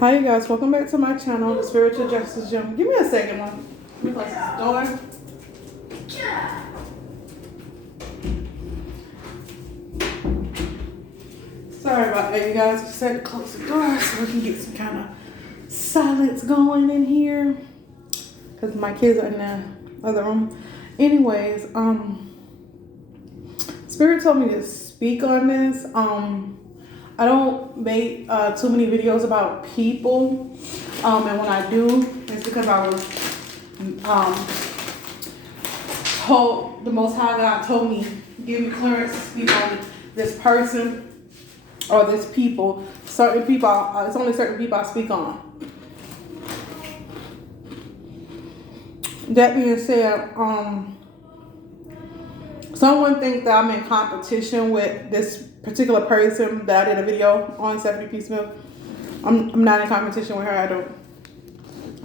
Hi you guys, welcome back to my channel, The Spiritual Justice Gym. Give me a second, Mom. Let me close this door. Sorry about that, you guys. Just had to close the door so we can get some kind of silence going in here. Because my kids are in the other room. Anyways, Spirit told me to speak on this. I don't make too many videos about people. And when I do, it's because I was told, the Most High God told me, give me clearance to speak on this person or this people. Certain people, it's only certain people I speak on. That being said, someone thinks that I'm in competition with this particular person that I did a video on, Stephanie P. Smith. I'm not in competition with her. I don't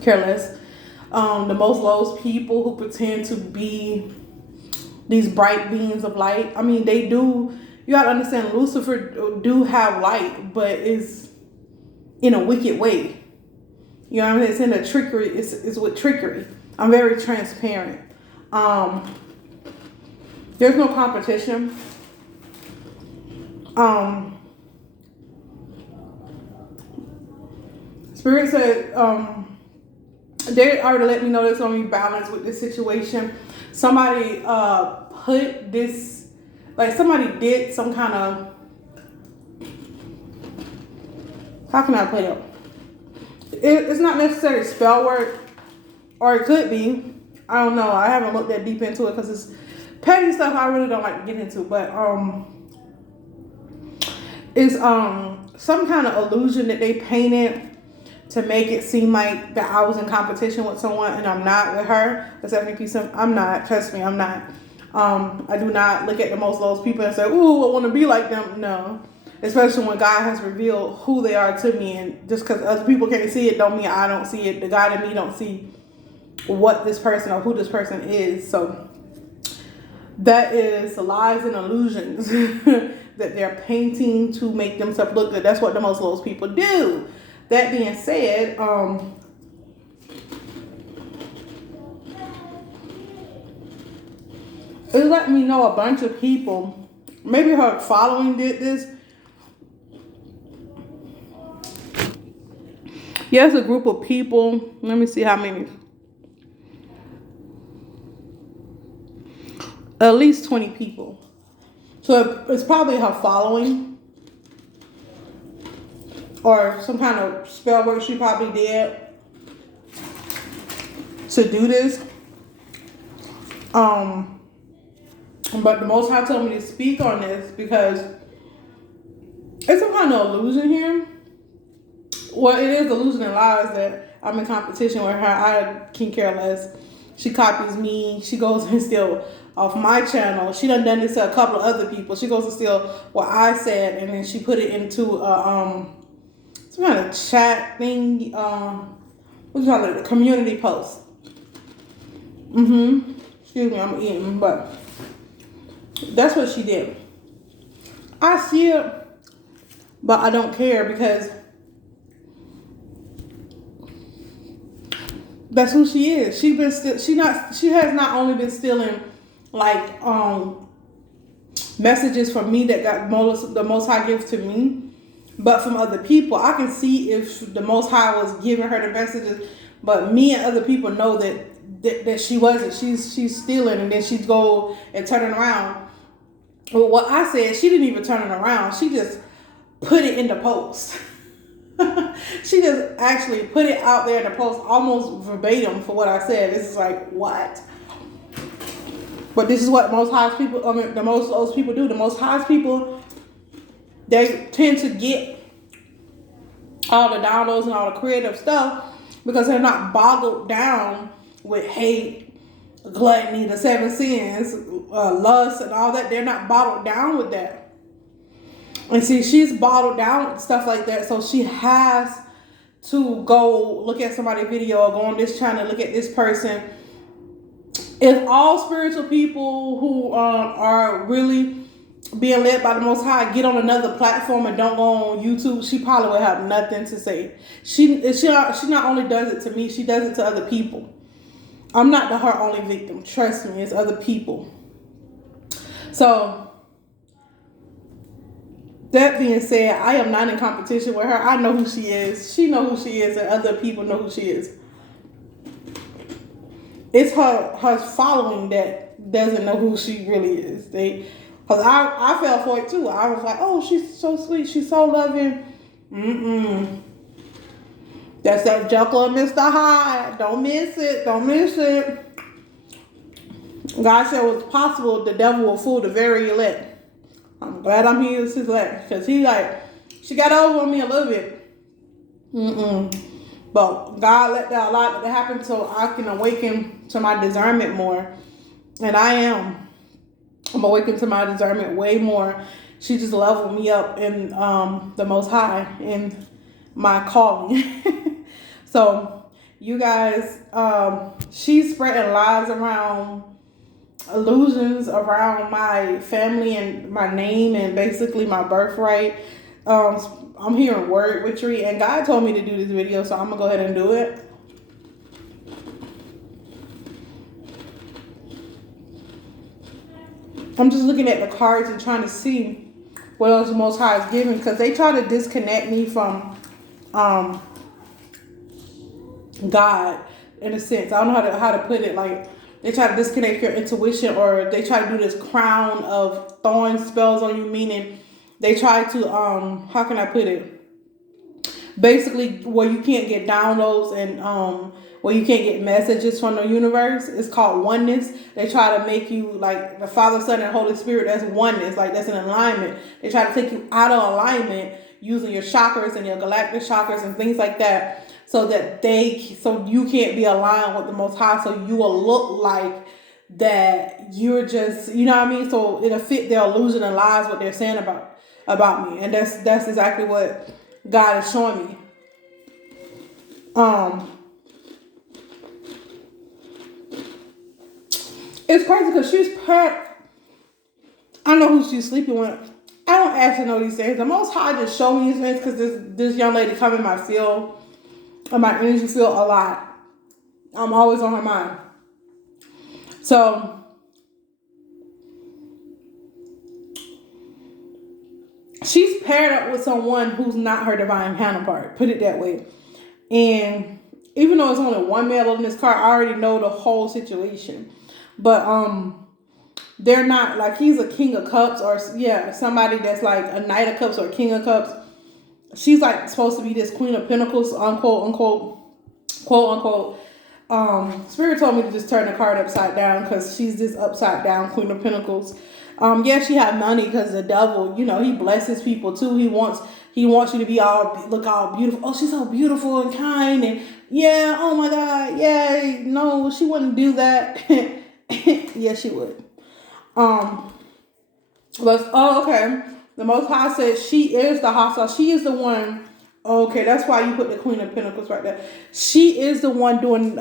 care less. The most lows people who pretend to be these bright beings of light. I mean, they do. You gotta understand, Lucifer do have light, but it's in a wicked way. You know what I mean? It's in a trickery. It's with trickery. I'm very transparent. There's no competition. Spirit said, they already let me know there's gonna be balance with this situation. Somebody put this, like somebody did some kind of, how can I put it? It's not necessarily spell work, or it could be. I don't know. I haven't looked that deep into it because it's petty stuff I really don't like to get into. But it's some kind of illusion that they painted to make it seem like that I was in competition with someone, and I'm not with her. The 70%, I'm not. Trust me, I'm not. I do not look at the most lows people and say, "Ooh, I want to be like them." No, especially when God has revealed who they are to me, and just because other people can't see it, don't mean I don't see it. The God in me don't see what this person or who this person is. So that is lies and illusions that they're painting to make themselves look good. That's what the most lows people do. That being said, it let me know a bunch of people, maybe her following did this. Yes, a group of people. Let me see how many. At least 20 people. So it's probably her following, or some kind of spell work she probably did to do this. But the Most High told me to speak on this because it's some kind of illusion here. Well, it is illusion and lies that I'm in competition with her. I can care less. She copies me. She goes and steal off my channel. She done this to a couple of other people. She goes and steal what I said, and then she put it into some kind of chat thing. What do you call it? A community post. Excuse me, I'm eating, but that's what she did. I see it, but I don't care because that's who she is. She has not only been stealing like messages from me that got the Most High gives to me, but from other people. I can see if the Most High was giving her the messages, but me and other people know that she wasn't. She's stealing, and then she'd go and turn it around. Well, what I said, she didn't even turn it around. She just put it in the post. She just actually put it out there in the post almost verbatim for what I said. This is like, what? But this is what most highest people, the most those people do. The most highest people, they tend to get all the downloads and all the creative stuff because they're not boggled down with hate, gluttony, the 7 sins, lust, and all that. They're not bottled down with that. And see, she's bottled down with stuff like that, so she has to go look at somebody's video or go on this channel, look at this person. If all spiritual people who are really being led by the Most High, get on another platform and don't go on YouTube, she probably would have nothing to say. She not only does it to me, she does it to other people. I'm not her only victim. Trust me, it's other people. So that being said, I am not in competition with her. I know who she is. She know who she is, and other people know who she is. It's her following that doesn't know who she really is. Because I fell for it too. I was like, oh, she's so sweet. She's so loving. That's that Jekyll and Mr. Hyde. Don't miss it. Don't miss it. God said it was possible the devil will fool the very elect. I'm glad I'm here as his elect. Because she got over on me a little bit. But God let that allow it to happen so I can awaken to my discernment more. And I'm awakened to my discernment way more. She just leveled me up in the Most High in my calling. So you guys, she's spreading lies around, illusions around my family and my name and basically my birthright. I'm hearing word witchery, and God told me to do this video, so I'm gonna go ahead and do it. I'm just looking at the cards and trying to see what else the Most High is giving, because they try to disconnect me from God in a sense. I don't know how to put it. Like, they try to disconnect your intuition, or they try to do this crown of thorn spells on you, meaning they try to how can I put it? Basically, where you can't get downloads and where you can't get messages from the universe. It's called oneness. They try to make you like the Father, Son, and Holy Spirit. That's oneness. Like, that's an alignment. They try to take you out of alignment using your chakras and your galactic chakras and things like that, so you can't be aligned with the Most High. So you will look like that you're just, you know what I mean? So it'll fit their illusion and lies what they're saying about me. And that's exactly what God is showing me. It's crazy because she's pet. I know who she's sleeping with. I don't actually know these things. The Most High just showed me these things because this young lady come in my field, in my energy field a lot. I'm always on her mind. So she's paired up with someone who's not her divine counterpart. Put it that way. And even though it's only one male in this card, I already know the whole situation. But they're not like, he's a king of cups, or somebody that's like a knight of cups or a king of cups. She's like supposed to be this queen of pentacles, unquote, unquote, quote unquote. Spirit told me to just turn the card upside down because she's this upside down queen of pentacles. She had money because the devil, he blesses people too. He wants you to be look all beautiful. Oh, she's so beautiful and kind, and oh my God, no, she wouldn't do that. Yes, she would. Okay. The Most High says she is the hostile. She is the one. Okay, that's why you put the Queen of Pentacles right there. She is the one doing.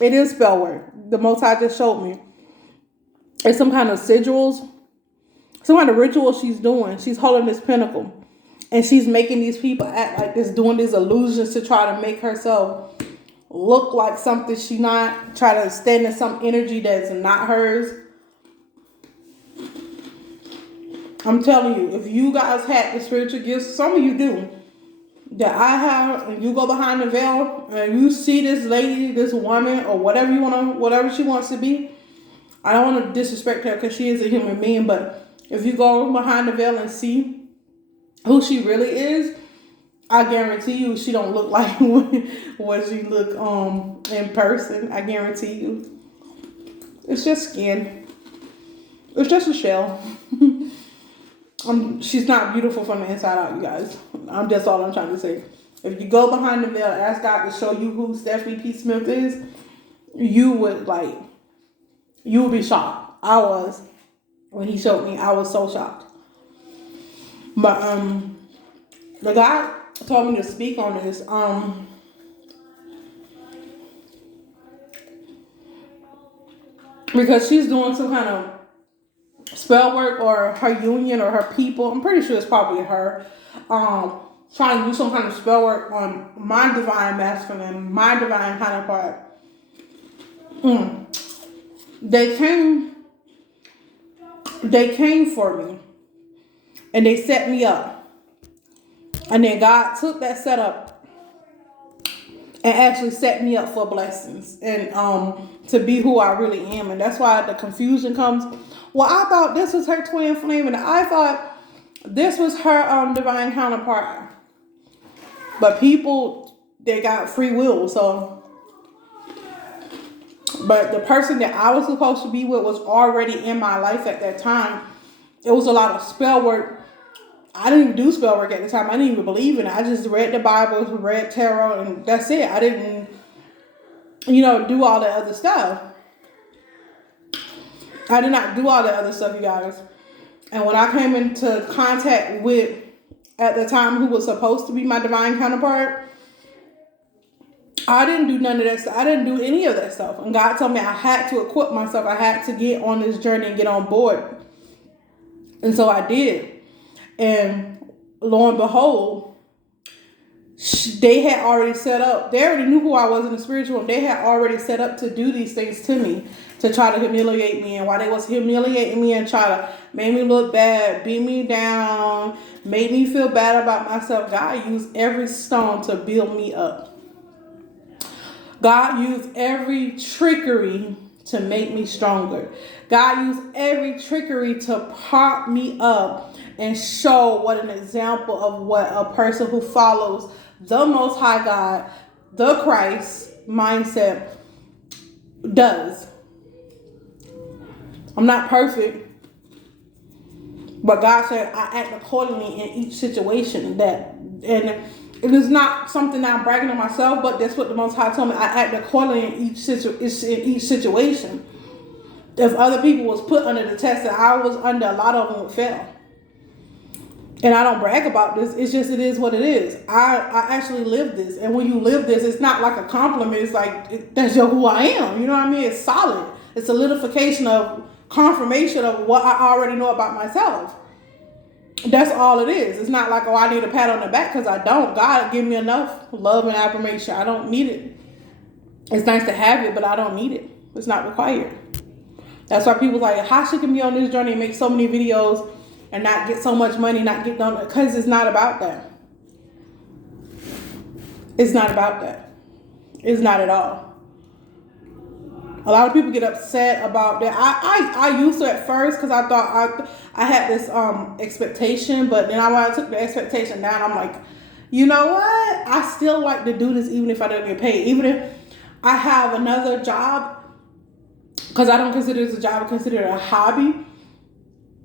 It is spell work. The Most High just showed me. It's some kind of sigils, some kind of ritual she's doing. She's holding this pentacle, and she's making these people act like this, doing these illusions to try to make herself look like something she not. Try to stand in some energy that's not hers. I'm telling you, if you guys had the spiritual gifts, some of you do, that I have, and you go behind the veil and you see this lady, this woman, or whatever she wants to be. I don't want to disrespect her because she is a human being, but if you go behind the veil and see who she really is, I guarantee you she don't look like what she look in person. I guarantee you. It's just skin. It's just a shell. She's not beautiful from the inside out, you guys. That's all I'm trying to say. If you go behind the veil, ask God to show you who Stephanie P. Smith is, you would be shocked. I was. When he showed me, I was so shocked. But the God told me to speak on this. Because she's doing some kind of spell work or her union or her people. I'm pretty sure it's probably her. Trying to do some kind of spell work on my divine masculine, my divine counterpart. They came for me and they set me up. And then God took that setup and actually set me up for blessings and to be who I really am. And that's why the confusion comes. Well, I thought this was her twin flame, and I thought this was her divine counterpart. But people, they got free will, so. But the person that I was supposed to be with was already in my life at that time. It was a lot of spell work. I didn't even do spell work at the time. I didn't even believe in it. I just read the Bible, read tarot, and that's it. I didn't, do all that other stuff. I did not do all that other stuff, you guys. And when I came into contact with, at the time, who was supposed to be my divine counterpart, I didn't do none of that stuff. I didn't do any of that stuff. And God told me I had to equip myself. I had to get on this journey and get on board. And so I did. And lo and behold, they had already set up. They already knew who I was in the spiritual realm. They had already set up to do these things to me, to try to humiliate me. And while they was humiliating me and try to make me look bad, beat me down, made me feel bad about myself, God used every stone to build me up. God used every trickery to make me stronger. God used every trickery to prop me up and show what an example of what a person who follows the Most High God, the Christ mindset does. I'm not perfect, but God said I act accordingly in each situation. And it is not something that I'm bragging on myself, but that's what the Most High told me. I act accordingly in each situation. If other people was put under the test that I was under, a lot of them would fail. And I don't brag about this. It's just, it is what it is. I actually live this. And when you live this, it's not like a compliment. It's like, that's just who I am. You know what I mean? It's solid. It's solidification of confirmation of what I already know about myself. That's all it is. It's not like, oh, I need a pat on the back, because I don't. God give me enough love and affirmation. I don't need it. It's nice to have it, but I don't need it. It's not required. That's why people like, how she can be on this journey and make so many videos and not get so much money, not get done, because it's not about that. It's not about that. It's not at all. A lot of people get upset about that. I used to at first, because I thought I had this expectation, but then when I took the expectation down, I'm like, you know what? I still like to do this even if I don't get paid. Even if I have another job, because I don't consider this a job, I consider it a hobby.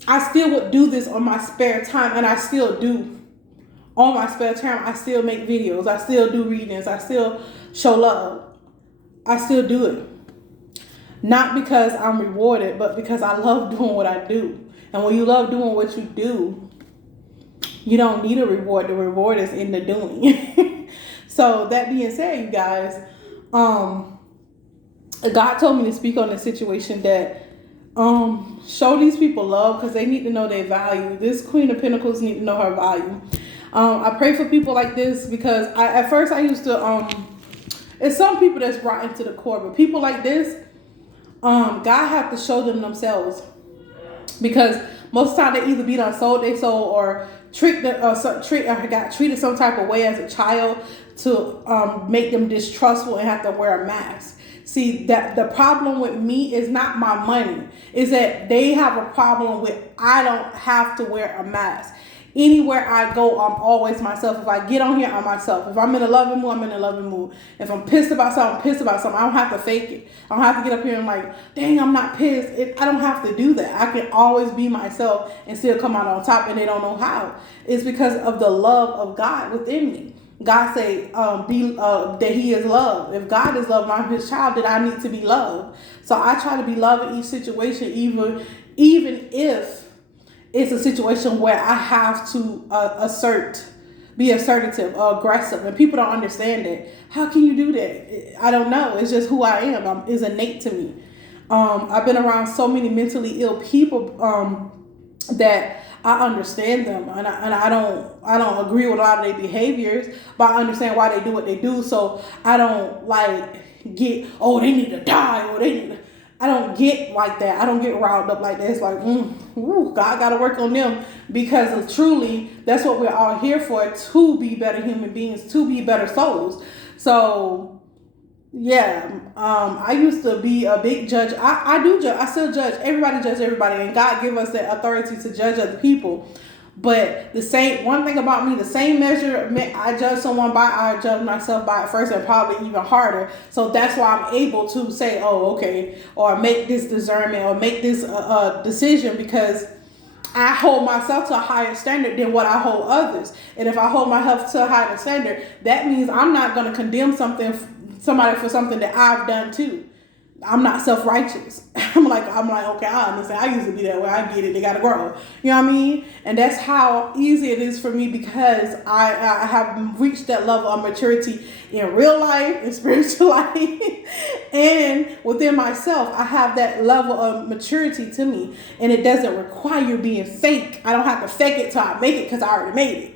I still would do this on my spare time, and I still do. On my spare time, I still make videos. I still do readings. I still show love. I still do it. Not because I'm rewarded, but because I love doing what I do. And when you love doing what you do, you don't need a reward. The reward is in the doing. So that being said, you guys, God told me to speak on the situation that show these people love, because they need to know their value. This Queen of Pentacles need to know her value. I pray for people like this, because at first I used to it's some people that's brought into the core, but people like this, God have to show them themselves, because most of the time they either be done sold their soul or got treated some type of way as a child to make them distrustful and have to wear a mask. See, that the problem with me is not my money. Is that they have a problem with I don't have to wear a mask. Anywhere I go, I'm always myself. If I get on here, I'm myself. If I'm in a loving mood, I'm in a loving mood. If I'm pissed about something, I'm pissed about something. I don't have to fake it. I don't have to get up here and like, dang, I'm not pissed. I don't have to do that. I can always be myself and still come out on top, and they don't know how. It's because of the love of God within me. God say that he is love. If God is love, I'm his child, then I need to be loved. So I try to be loved in each situation, even if it's a situation where I have to be assertive or aggressive, and people don't understand it. How can you do that? I don't know. It's just who I am. It's innate to me. I've been around so many mentally ill people that I understand them, and I don't agree with a lot of their behaviors, but I understand why they do what they do. So I don't like get, oh, they need to die, or they need to, I don't get like that. I don't get riled up like that. It's like, ooh, God got to work on them, because of truly that's what we're all here for, to be better human beings, to be better souls. So yeah, I used to be a big judge. I do judge. I still judge. Everybody judge everybody, and God give us that authority to judge other people. But the same one thing about me, the same measure I judge someone by, I judge myself by it first, and probably even harder. So that's why I'm able to say, oh, okay, or make this discernment, or make this decision, because I hold myself to a higher standard than what I hold others. And if I hold myself to a higher standard, that means I'm not going to condemn somebody for something that I've done too. I'm not self-righteous. I'm like, okay, I understand. I used to be that way. I get it. They got to grow. You know what I mean? And that's how easy it is for me, because I have reached that level of maturity in real life, in spiritual life, and within myself. I have that level of maturity to me, and it doesn't require being fake. I don't have to fake it till I make it, because I already made it.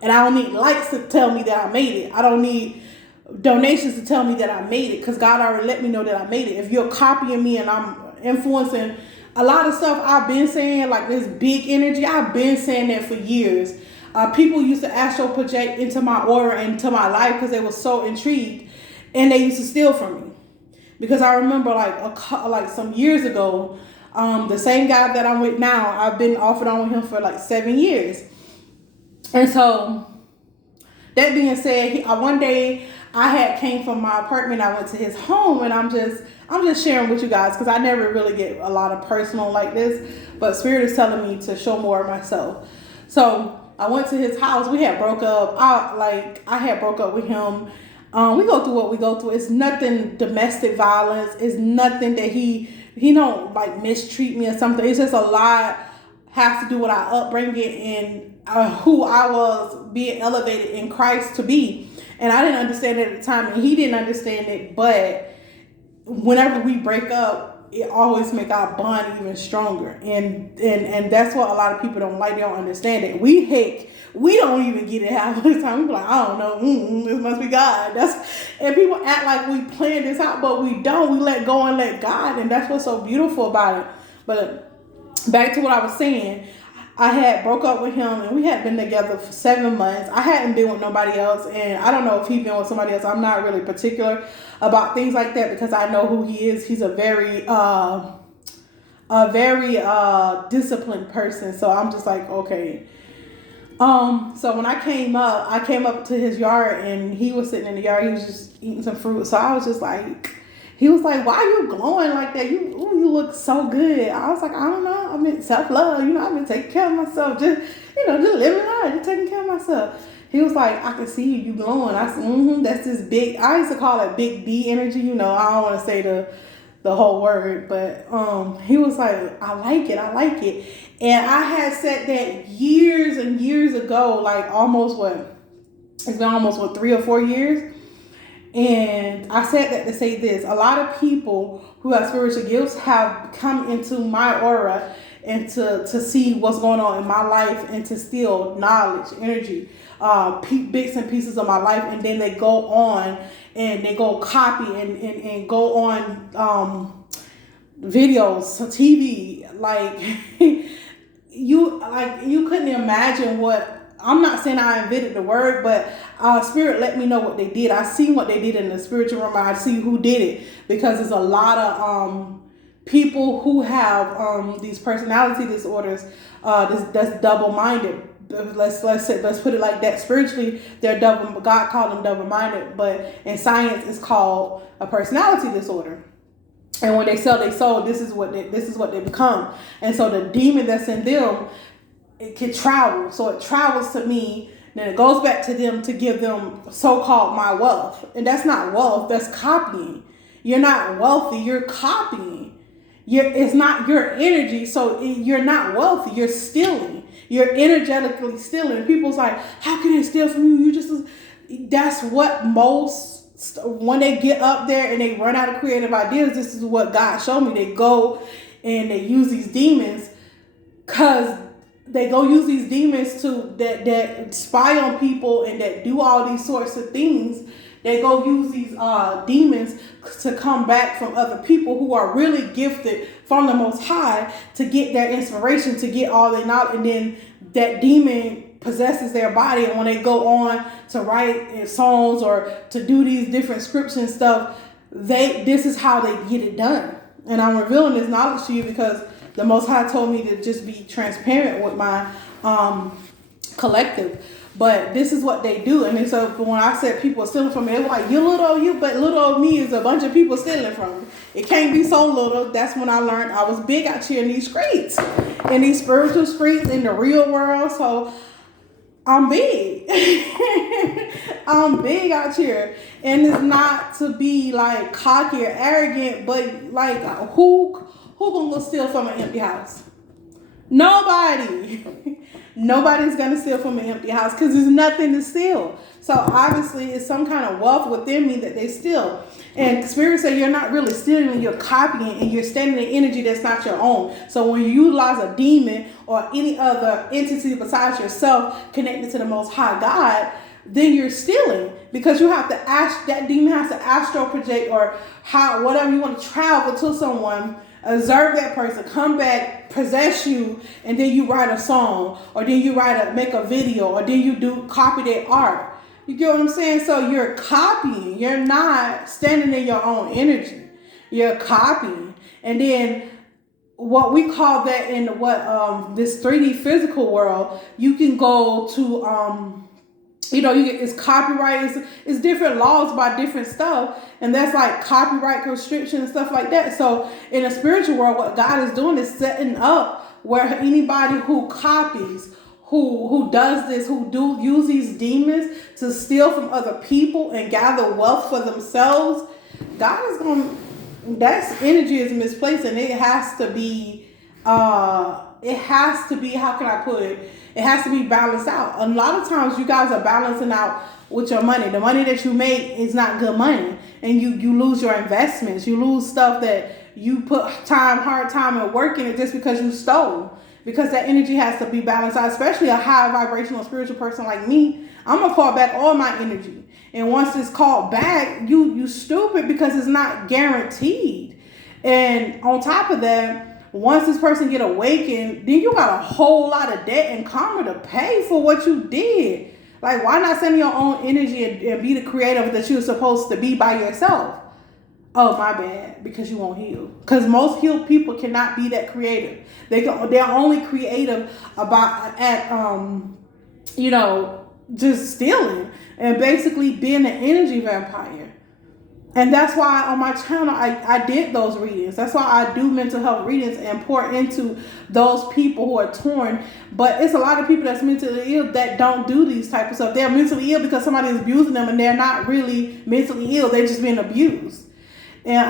And I don't need likes to tell me that I made it. I don't need donations to tell me that I made it, because God already let me know that I made it. If you're copying me and I'm influencing a lot of stuff I've been saying, like this big energy, I've been saying that for years. People used to astral project into my aura and into my life because they were so intrigued, and they used to steal from me. Because I remember like some years ago, the same guy that I'm with now, I've been off and on with him for like 7 years. And so that being said, one day I had came from my apartment. I went to his home, and I'm just sharing with you guys, because I never really get a lot of personal like this, but Spirit is telling me to show more of myself. So I went to his house. We had broke up. I had broke up with him. We go through what we go through. It's nothing domestic violence. It's nothing that he don't like mistreat me or something. It's just a lot has to do with our upbringing and who I was being elevated in Christ to be. And I didn't understand it at the time, and he didn't understand it. But whenever we break up, it always make our bond even stronger. And that's what a lot of people don't like. They don't understand it. We don't even get it half of the time. We be like, I don't know, this must be God. And people act like we planned this out, but we don't. We let go and let God, and that's what's so beautiful about it. But back to what I was saying, I had broke up with him, and we had been together for 7 months. I hadn't been with nobody else, and I don't know if he'd been with somebody else. I'm not really particular about things like that, because I know who he is. He's a very disciplined person. So I'm just like, okay. So when I came up to his yard, and he was sitting in the yard. He was just eating some fruit. So I was just like, he was like, why are you glowing like that? You look so good. I was like, I don't know. I mean, self-love. I've been taking care of myself. Just living life, just taking care of myself. He was like, I can see you glowing. I said, that's this big, I used to call it big D energy. I don't want to say the whole word, but he was like, I like it. And I had said that years and years ago, like it's been almost 3 or 4 years. And I said that to say this: a lot of people who have spiritual gifts have come into my aura and to see what's going on in my life, and to steal knowledge, energy, bits and pieces of my life, and then they go on and they go copy and go on videos, TV, like you couldn't imagine what. I'm not saying I invented the word, but Spirit let me know what they did. I seen what they did in the spiritual realm. I see who did it, because there's a lot of people who have these personality disorders. That's double-minded. Let's put it like that. Spiritually, they're double. God called them double-minded, but in science, it's called a personality disorder. And when they sell their soul, this is what they become. And so the demon that's in them, it can travel. So it travels to me, then it goes back to them to give them so-called my wealth. And that's not wealth, that's copying. You're not wealthy, you're copying. It's not your energy, so you're not wealthy, you're stealing. You're energetically stealing. People's like, how can they steal from you? That's what most when they get up there and they run out of creative ideas, this is what God showed me. They go and they use these demons, because they go use these demons to that spy on people and that do all these sorts of things. They go use these demons to come back from other people who are really gifted from the Most High to get their inspiration, to get all their knowledge, and then that demon possesses their body, and when they go on to write songs or to do these different scripts and stuff, this is how they get it done. And I'm revealing this knowledge to you because the Most High told me to just be transparent with my collective. But this is what they do. And so when I said people are stealing from me, they were like, you little old you, but little old me is a bunch of people stealing from me. It can't be so little. That's when I learned I was big out here in these streets, in these spiritual streets, in the real world. So I'm big. I'm big out here. And it's not to be like cocky or arrogant, but like who gonna go steal from an empty house? Nobody. Nobody's gonna steal from an empty house because there's nothing to steal. So obviously it's some kind of wealth within me that they steal. And Spirit said you're not really stealing when you're copying and you're standing in energy that's not your own. So when you utilize a demon or any other entity besides yourself connected to the Most High God, then you're stealing, because you have to that demon has to astral project or whatever you want to travel to someone, observe that person, come back, possess you, and then you write a song, or then you make a video, or then you copy their art. You get what I'm saying? So you're copying. You're not standing in your own energy. You're copying. And then what we call that in this 3D physical world, you can go to it's copyright. It's different laws about different stuff, and that's like copyright restriction and stuff like that. So in the spiritual world, what God is doing is setting up where anybody who copies, who does this, who use these demons to steal from other people and gather wealth for themselves, God is that energy is misplaced, and it has to be, how can I put it? It has to be balanced out. A lot of times you guys are balancing out with your money. The money that you make is not good money. And you lose your investments. You lose stuff that you put hard time and work in it just because you stole. Because that energy has to be balanced out, especially a high vibrational spiritual person like me. I'm going to call back all my energy. And once it's called back, you stupid, because it's not guaranteed. And on top of that, once this person get awakened, then you got a whole lot of debt and karma to pay for what you did. Like, why not send your own energy and be the creator that you're supposed to be by yourself? Oh, my bad, because you won't heal. Because most healed people cannot be that creative. They're only creative just stealing and basically being an energy vampire. And that's why on my channel, I did those readings. That's why I do mental health readings and pour into those people who are torn. But it's a lot of people that's mentally ill that don't do these type of stuff. They're mentally ill because somebody is abusing them, and they're not really mentally ill. They're just being abused. And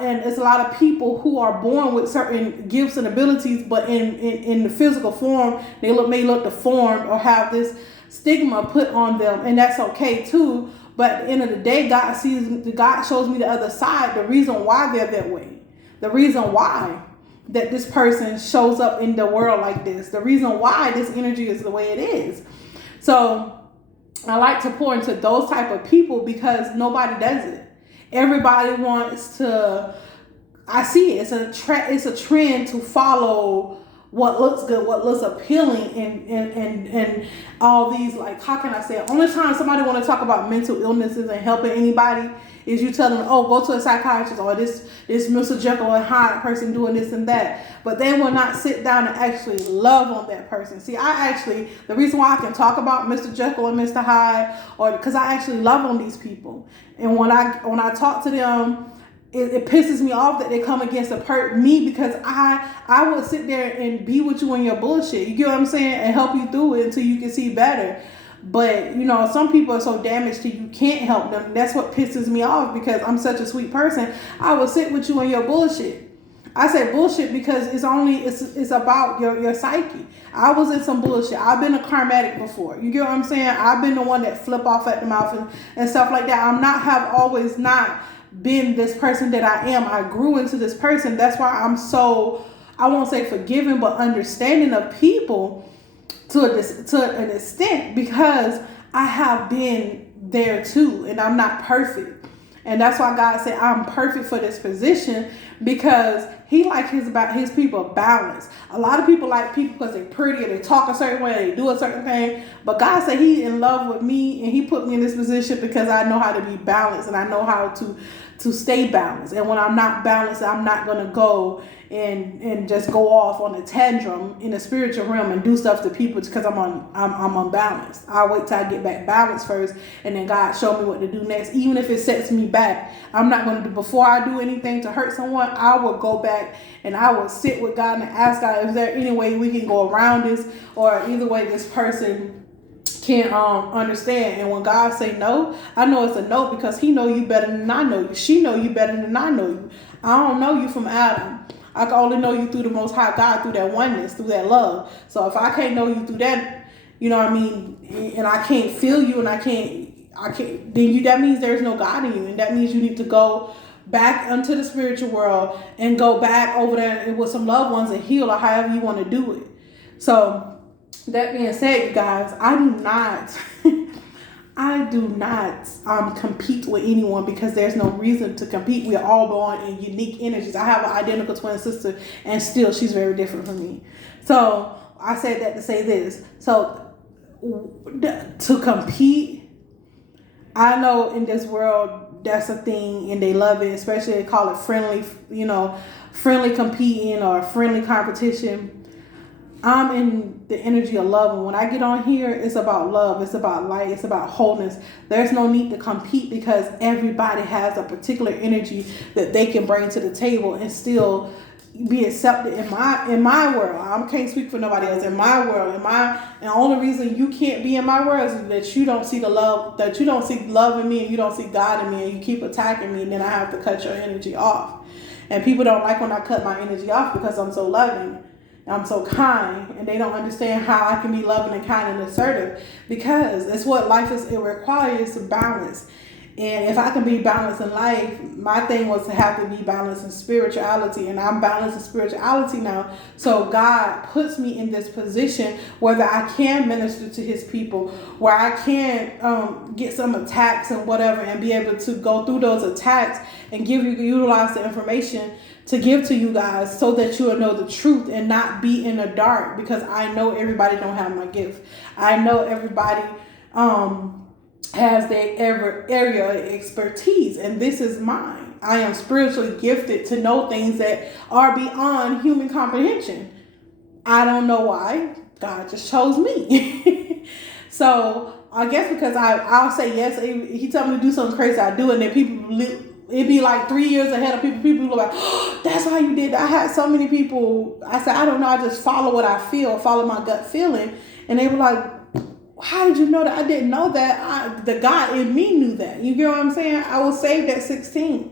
and it's a lot of people who are born with certain gifts and abilities, but in the physical form, they may look deformed or have this stigma put on them, and that's okay too. But at the end of the day, God shows me the other side, the reason why they're that way, the reason why that this person shows up in the world like this, the reason why this energy is the way it is. So I like to pour into those type of people because nobody does it. Everybody wants to. I see it. It's a trend to follow what looks good, what looks appealing, and all these, like, how can I say it? Only time somebody want to talk about mental illnesses and helping anybody is you tell them, oh, go to a psychiatrist, or this Mr. Jekyll and Hyde person doing this and that. But they will not sit down and actually love on that person. See, the reason why I can talk about Mr. Jekyll and Mr. Hyde, or because I actually love on these people. And when I talk to them, it pisses me off that they come against me, because I would sit there and be with you in your bullshit. You get what I'm saying? And help you through it until you can see better. But, some people are so damaged that you can't help them. That's what pisses me off, because I'm such a sweet person. I will sit with you in your bullshit. I say bullshit because it's about your psyche. I was in some bullshit. I've been a karmatic before. You get what I'm saying? I've been the one that flip off at the mouth and stuff like that. I'm not have always not been this person that I am. I grew into this person. That's why I'm so, I won't say forgiving, but understanding of people to an extent, because I have been there too, and I'm not perfect. And that's why God said I'm perfect for this position, because he like his people balanced. A lot of people like people because they're pretty, or they talk a certain way, they do a certain thing. But God said he in love with me, and he put me in this position because I know how to be balanced, and I know how to stay balanced. And when I'm not balanced, I'm not gonna go and just go off on a tantrum in the spiritual realm and do stuff to people because I'm unbalanced. I'll wait till I get back balanced first, and then God show me what to do next. Even if it sets me back, I'm not going to do, before I do anything to hurt someone, I will go back and I will sit with God and ask God, is there any way we can go around this, or either way this person can understand. And when God say no, I know it's a no, because he know you better than I know you. She know you better than I know you. I don't know you from Adam. I can only know you through the Most High God, through that oneness, through that love. So if I can't know you through that, you know what I mean, and I can't feel you, and I can't, then that means there's no God in you, and that means you need to go back into the spiritual world and go back over there with some loved ones and heal, or however you want to do it. So that being said, you guys, I do not compete with anyone, because there's no reason to compete. We are all born in unique energies. I have an identical twin sister, and still she's very different from me. So I said that to say this. So to compete, I know in this world that's a thing, and they love it, especially they call it friendly, friendly competing or friendly competition. I'm in the energy of love, and when I get on here, it's about love, it's about light, it's about wholeness. There's no need to compete, because everybody has a particular energy that they can bring to the table and still be accepted in my world. I can't speak for nobody else. In my world, and the only reason you can't be in my world is that you don't see the love, that you don't see love in me, and you don't see God in me, and you keep attacking me, and then I have to cut your energy off. And people don't like when I cut my energy off, because I'm so loving, I'm so kind, and they don't understand how I can be loving and kind and assertive, because it's what life is. It requires balance. And if I can be balanced in life, my thing was to have to be balanced in spirituality, and I'm balanced in spirituality now. So God puts me in this position where I can minister to his people, where I can get some attacks and whatever, and be able to go through those attacks and utilize the information to give to you guys, so that you will know the truth and not be in the dark, because I know everybody don't have my gift. I know everybody has their area of expertise, and this is mine. I am spiritually gifted to know things that are beyond human comprehension. I don't know why. God just chose me. So I guess because I'll say yes. He told me to do something crazy, I do, and then people, it'd be like 3 years ahead of people. People go like, oh, that's how you did that. I had so many people. I said, I don't know. I just follow what I feel, follow my gut feeling. And they were like, how did you know that? I didn't know that. The God in me knew that. You get what I'm saying? I was saved at 16.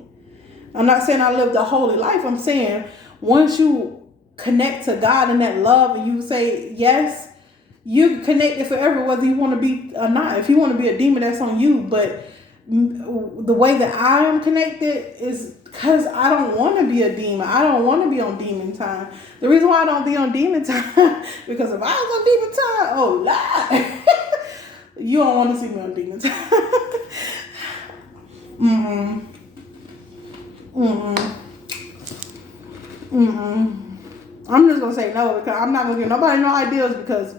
I'm not saying I lived a holy life. I'm saying once you connect to God and that love, and you say yes, you connected forever, whether you want to be or not. If you want to be a demon, that's on you. But the way that I am connected is because I don't want to be a demon. I don't want to be on demon time. The reason why I don't be on demon time, because if I was on demon time, oh Lord, you don't want to see me on demon time. I'm just gonna say no, because I'm not gonna give nobody no ideas, because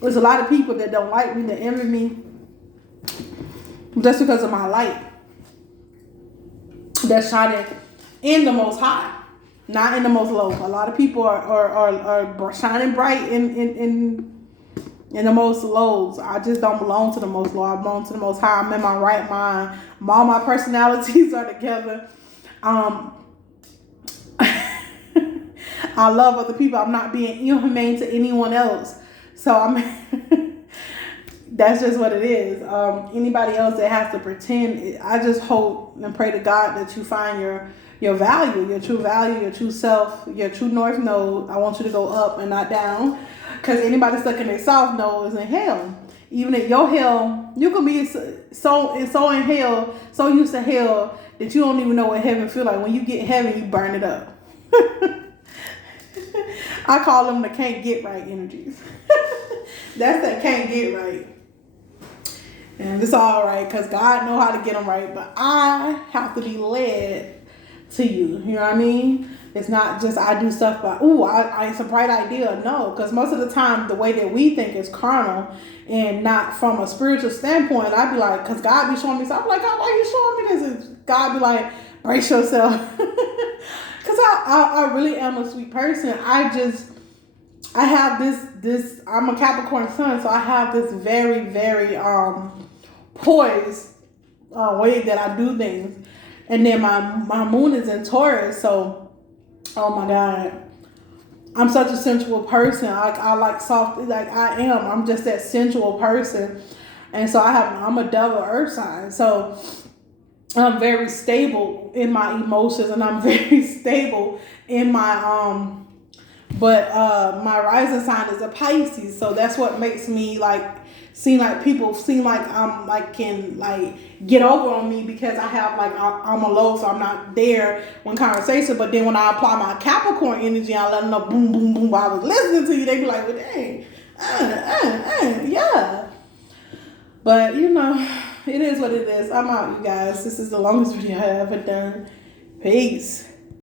there's a lot of people that don't like me, that envy me, just because of my light that's shining in the Most High, not in the most low. A lot of people are shining bright in the most lows. I just don't belong to the most low. I belong to the Most High. I'm in my right mind. All my personalities are together. I love other people. I'm not being inhumane to anyone else. So that's just what it is. Anybody else that has to pretend, I just hope and pray to God that you find your value, your true value, your true self, your true north node. I want you to go up and not down. Because anybody stuck in their south node is in hell. Even in your hell, you can be so in hell, so used to hell that you don't even know what heaven feel like. When you get heaven, you burn it up. I call them the can't get right energies. That's that can't get right. And it's all right because God know how to get them right. But I have to be led to you. You know what I mean? It's not just I do stuff by, it's a bright idea. No, because most of the time the way that we think is carnal and not from a spiritual standpoint. I'd be like, because God be showing me stuff. I'm like, God, why are you showing me this? And God be like, brace yourself. Because I really am a sweet person. I have this, I'm a Capricorn sun, so I have this very, very poised way that I do things. And then my moon is in Taurus, so, oh my God. I'm such a sensual person. I like soft, like I am. I'm just that sensual person. And so I'm a double earth sign. So I'm very stable in my emotions and I'm very stable in my my rising sign is a Pisces, so that's what makes me seem like people seem like I'm can get over on me because I have I'm a low, so I'm not there when conversation. But then when I apply my Capricorn energy, I let them know boom boom boom while I was listening to you, they be like, well dang, yeah. But it is what it is. I'm out, you guys. This is the longest video I ever done. Peace.